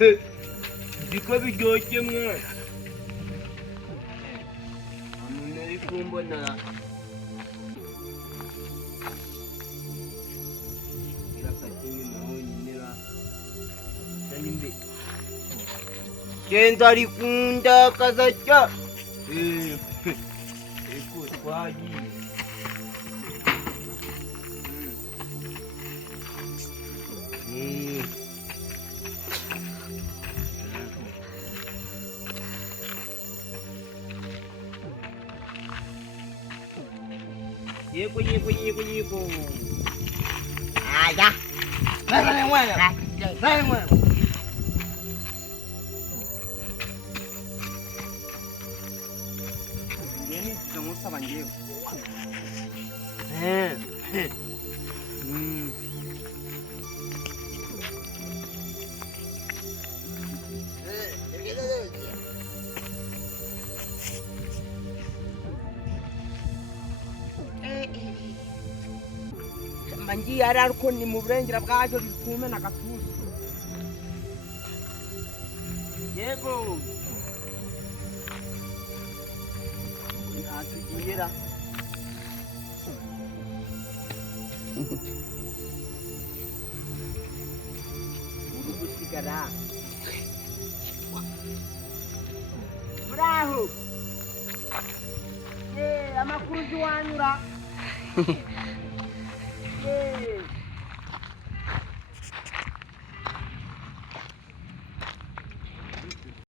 Ziko biryoshye mwana. Umuntu ari kumbona. Irafata inyuma honyine ra. Sanimbe. Genda ari kundakaza cya. Eko twagiye. Yego. Ya. Vai, mwana. Vai, mwana. Ngeni tumusaba ngiye. Manji yari ariko ni mu burengera bwajo rikume na gatuza. Yego. Atugira. Uri gusigara. Bravo. Amakuru y'uwanyura.